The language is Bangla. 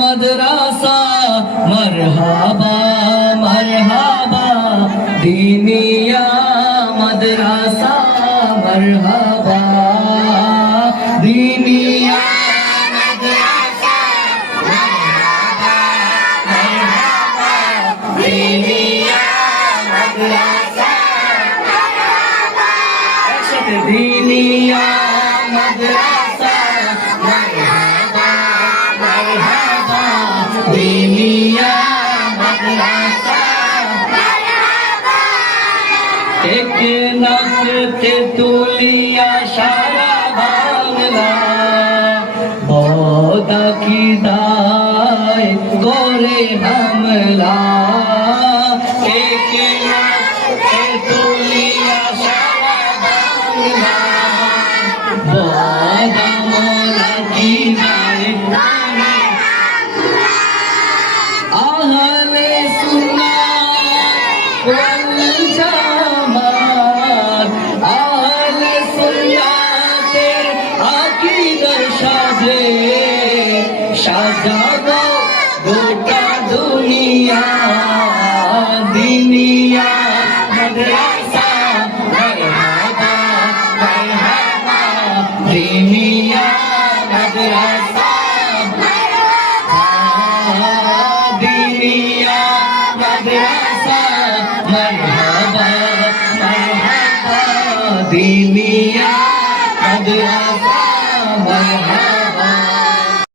मदरसा मरहबा मरहबा दीनिया मदरसा मरहबा दीनिया मदरसा मरहबा मरहबा दीनिया मदरसा मरहबा एकसाथे दीनिया मदरसा मरहबा मरहबा दीनिया मदरसा एक नखते तुलिया सारा बांगला बोदा की दाय गोरे हमला एक नखते तुलिया सारा बांगला बोदा मोला की दाय आहले सुना সাজাবো গোটা দুনিয়া দিনিয়া মাদ্রাসা মারহাবা মারহাবা দিনিয়া মাদ্রাসা মারহাবা দিনিয়া মাদ্রাসা মারহাবা মারহাবা দিনিয়া মাদ্রাসা মারহাবা